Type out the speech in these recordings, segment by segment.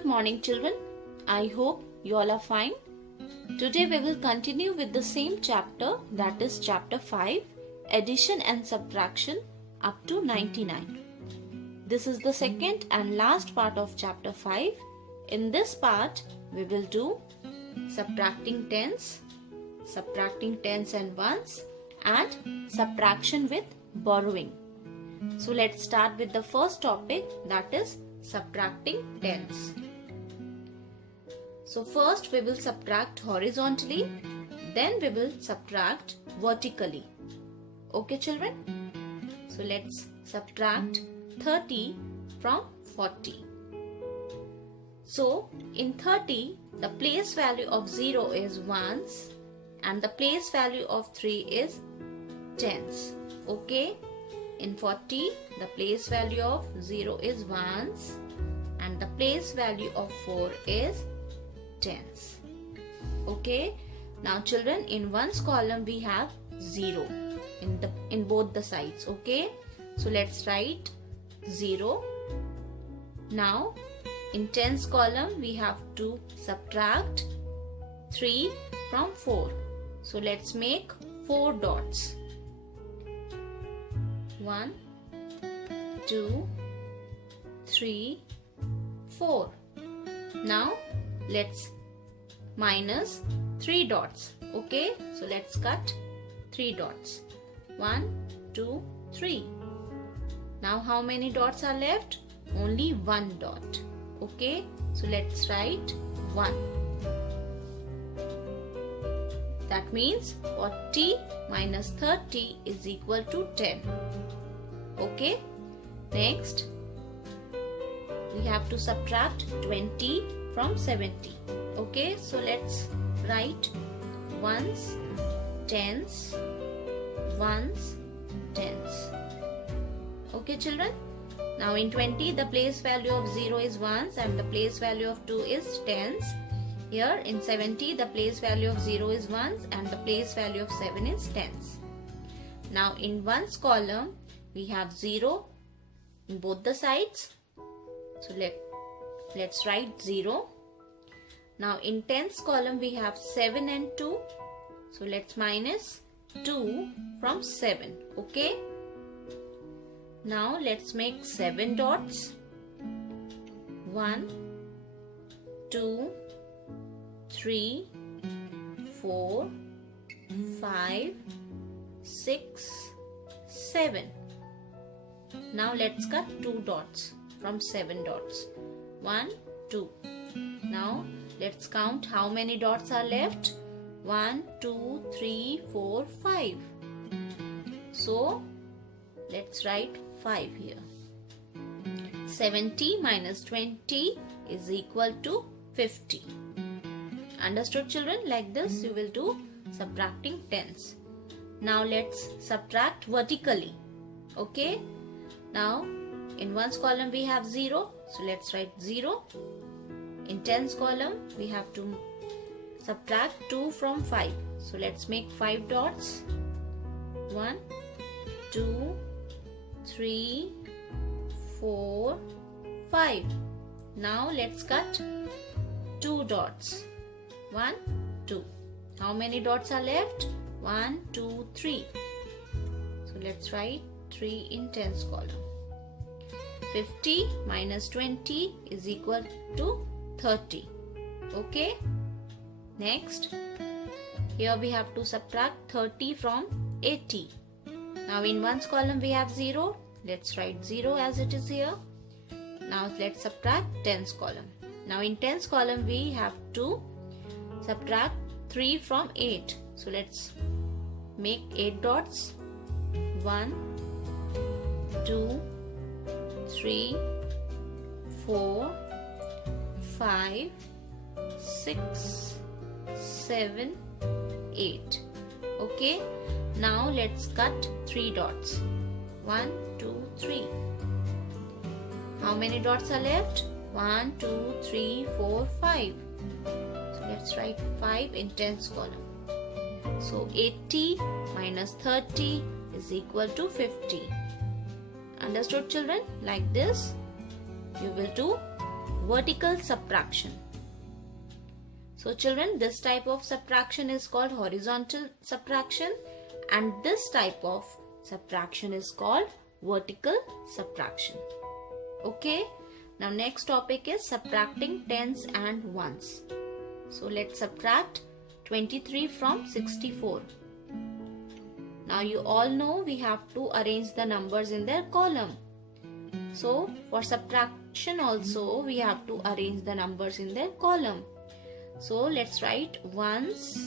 Good morning, children. I hope you all are fine. Today we will continue with the same chapter, that is chapter 5, addition and subtraction up to 99. This is the second and last part of chapter 5. In this part, we will do subtracting tens and ones, and subtraction with borrowing. So let's start with the first topic, that is subtracting tens. So first we will subtract horizontally, then we will subtract vertically. Okay, children? So let's subtract 30 from 40. So in 30, the place value of 0 is ones and the place value of 3 is tens. Okay? In 40, the place value of 0 is ones and the place value of 4 is tens. Okay? Now children, in ones column we have 0 in both the sides. Okay? So let's write 0. Now in tens column we have to subtract 3 from 4. So let's make 4 dots. 1, 2, 3, 4. Now let's minus 3 dots. Okay, so let's cut 3 dots. 1, 2, 3. Now how many dots are left? Only 1 dot. Okay, so let's write 1. That means 40 minus 30 is equal to 10. Okay, next we have to subtract 20 from 70. Okay, so let's write ones, tens, ones, tens. Okay, children? Now in 20, the place value of 0 is ones and the place value of 2 is tens. Here in 70, the place value of 0 is ones and the place value of 7 is tens. Now in ones column, we have 0 in both the sides. So let's write 0. Now in tens column, we have 7 and 2. So let's minus 2 from 7. Okay. Now let's make 7 dots. 1, 2, 3, 4, 5, 6, 7. Now let's cut 2 dots from 7 dots. 1, 2. Now let's count how many dots are left. 1, 2, 3, 4, 5. So let's write 5 here. 70 minus 20 is equal to 50. Understood, children? Like this you will do subtracting tens. Now let's subtract vertically. Okay? Now in ones column we have 0. So let's write 0. In tens column we have to subtract 2 from 5. So let's make 5 dots. 1, 2, 3, 4, 5. Now let's cut 2 dots. 1, 2. How many dots are left? 1, 2, 3. So let's write 3 in tens column. 50 minus 20 is equal to 30. Okay. Next, here we have to subtract 30 from 80. Now in ones column we have 0. Let's write 0 as it is here. Now let's subtract tens column. Now in tens column we have to subtract 3 from 8. So let's make 8 dots. 1, 2, 3, 4, 5, 6, 7, 8. Okay. Now let's cut 3 dots. 1, 2, 3. How many dots are left? 1, 2, 3, 4, 5. So let's write 5 in tens column. So 80 minus 30 is equal to 50. Understood, children? Like this you will do vertical subtraction. So children, this type of subtraction is called horizontal subtraction and this type of subtraction is called vertical subtraction. Okay, now next topic is subtracting tens and ones. So let's subtract 23 from 64. Now you all know we have to arrange the numbers in their column. So for subtraction also we have to arrange the numbers in their column. So let's write ones.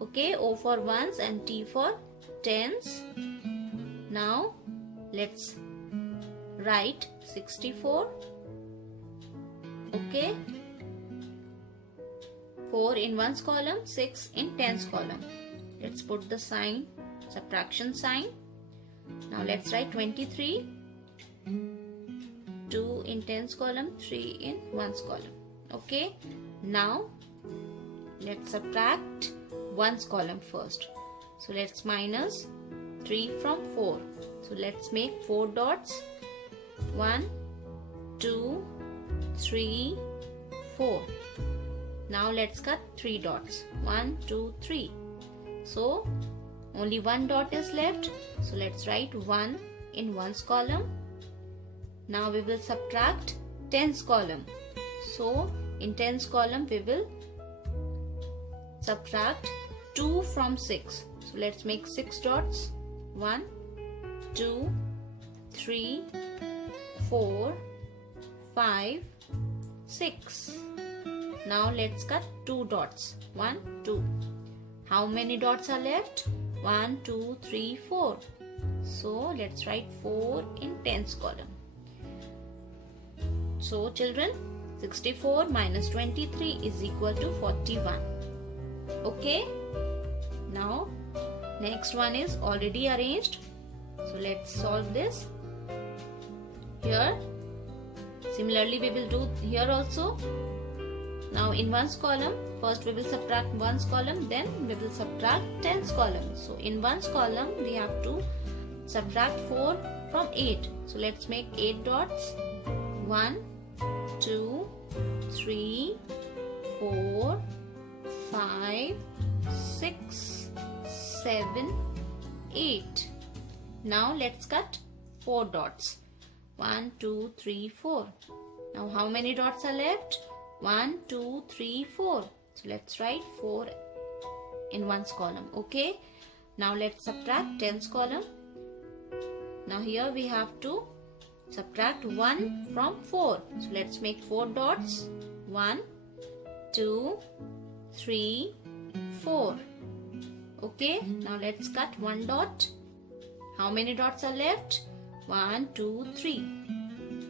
Okay, O for ones and T for tens. Now let's write 64. Okay, 4 in ones column, 6 in tens column. Let's put the sign, subtraction sign. Now let's write 23. 2 in tens column, 3 in ones column. Okay, now let's subtract ones column first. So let's minus 3 from 4. So let's make 4 dots. 1, 2, 3, 4. Now let's cut 3 dots. 1, 2, 3. So only 1 dot is left. So let's write 1 in ones column. Now we will subtract tens column. So in tens column we will subtract 2 from 6. So let's make 6 dots. 1, 2, 3, 4, 5, 6. Now let's cut 2 dots. 1, 2. How many dots are left? 1, 2, 3, 4. So let's write 4 in tens column. So children, 64 minus 23 is equal to 41. Okay. Now next one is already arranged. So let's solve this. Here similarly we will do here also. Now in ones column, first we will subtract ones column, then we will subtract tens column. So in ones column we have to subtract 4 from 8. So let's make 8 dots. 1, 2, 3, 4, 5, 6, 7, 8. Now let's cut 4 dots. 1, 2, 3, 4. Now how many dots are left? 1, 2, 3, 4. So let's write 4 in ones column. Okay. Now let's subtract tens column. Now here we have to subtract 1 from 4. So let's make 4 dots. 1, 2, 3, 4. Okay. Now let's cut 1 dot. How many dots are left? 1, 2, 3.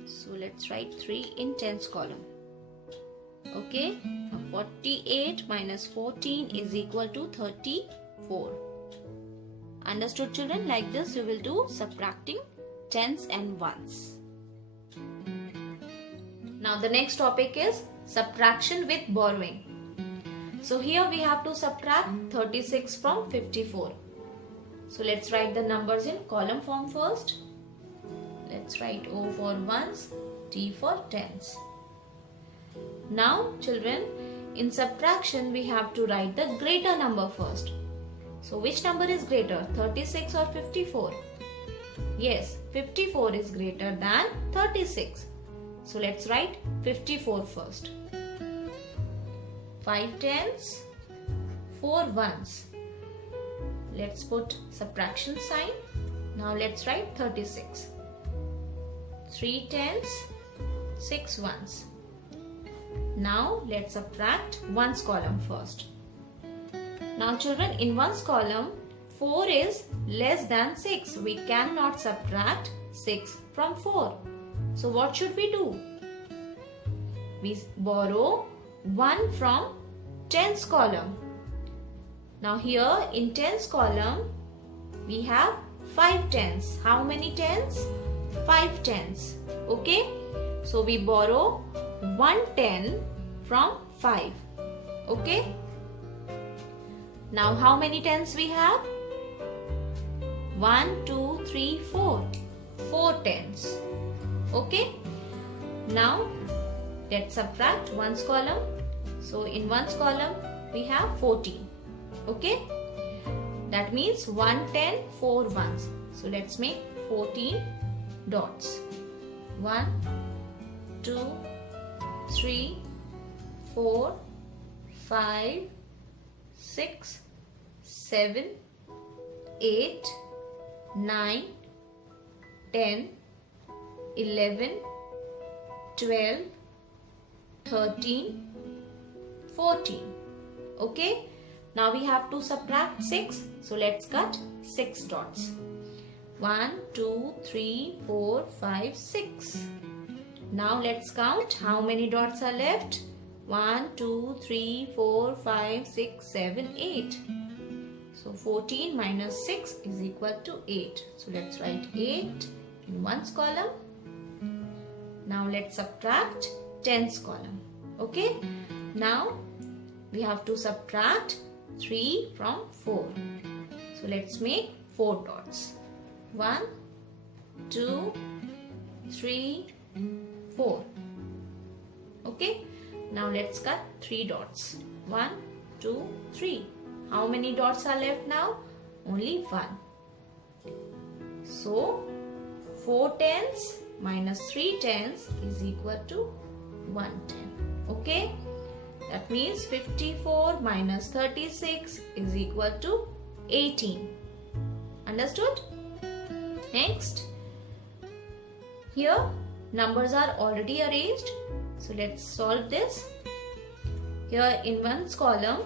So let's write 3 in tens column. Okay. Now 48 minus 14 is equal to 34. Understood children? Like this you will do subtracting tens and ones. Now the next topic is subtraction with borrowing. So here we have to subtract 36 from 54. So let's write the numbers in column form first. Let's write O for ones, T for tens. Now children, in subtraction we have to write the greater number first. So which number is greater, 36 or 54? Yes, 54 is greater than 36. So let's write 54 first. 5 tens, 4 ones. Let's put subtraction sign. Now let's write 36. 3 tens, 6 ones. Now let's subtract ones column first. Now children, in ones column 4 is less than 6. We cannot subtract 6 from 4. So what should we do? We borrow 1 from tens column. Now here in tens column we have 5 tens. How many tens? 5 tens. Okay. So we borrow 1 10 from 5. Okay. Now how many tens we have? 1, 2, 3, 4. 4 tens. Okay. Now let's subtract ones column. So in ones column we have 14. Okay, that means 1, 10, 4 ones. So let's make 14 dots. 1, 2, 3, 4, 5, 6, 7, 8, 9, 10, 11, 12, 13, 14. Okay, now we have to subtract 6. So let's cut 6 dots. 1, 2, 3, 4, 5, 6. Now let's count how many dots are left. 1, 2, 3, 4, 5, 6, 7, 8. So 14 minus 6 is equal to 8. So let's write 8 in ones column. Now let's subtract tens column. Okay. Now we have to subtract 3 from 4. So let's make 4 dots. 1, 2, 3, 4. Okay. Now let's cut 3 dots. 1, 2, 3. How many dots are left now? Only 1. So 4 tens minus 3 tens is equal to 1 ten. Okay. That means 54 minus 36 is equal to 18. Understood? Next, here numbers are already arranged. So let's solve this. Here in ones column,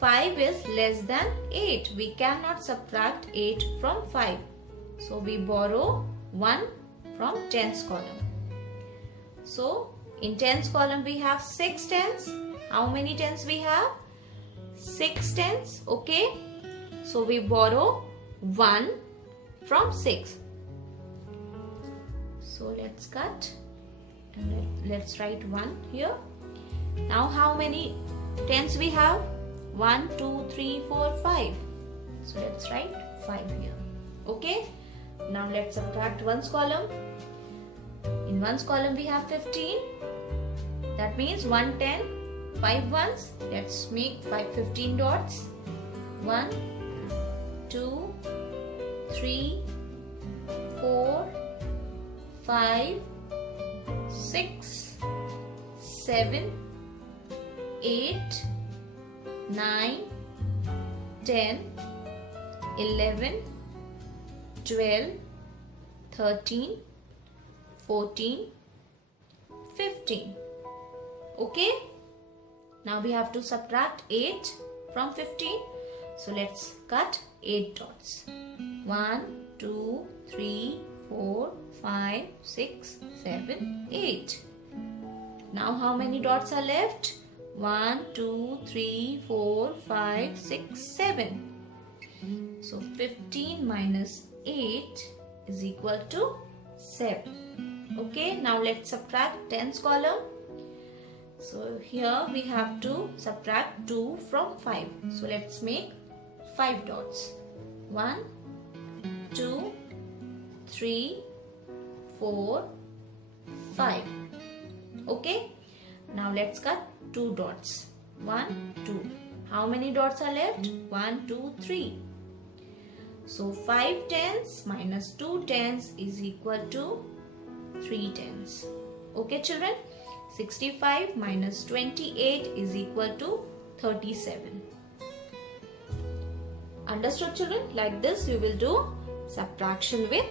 5 is less than 8. We cannot subtract 8 from 5. So we borrow 1 from tens column. So in tens column we have 6 tens. How many tens we have? 6 tens. Okay. So we borrow 1 from 6. So let's cut and let's write 1 here. Now how many tens we have? 1, 2, 3, 4, 5. So let's write 5 here. Okay. Now let's subtract ones column. In ones column we have 15. That means 1, 10, 5 ones. Let's make 15 dots. 1, 2, 3, 4, 5, 6, 7, 8, 9, 10, 11, 12, 13, 14, 15. Okay. Now we have to subtract 8 from 15. So let's cut 8 dots. 1, 2, 3, 4, 5, 6, 7, 8. Now how many dots are left? 1, 2, 3, 4, 5, 6, 7. So 15 minus 8 is equal to 7. Okay, now let's subtract tens column. So here we have to subtract 2 from 5. So let's make 5 dots. 1, 2, 3, 4, 5. Okay. Now let's cut 2 dots. 1, 2. How many dots are left? 1, 2, 3. So 5 tens minus 2 tens is equal to 3 tens. Okay children. 65 minus 28 is equal to 37. Understood children? Like this you will do subtraction with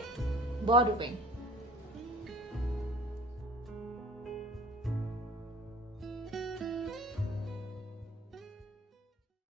borrowing.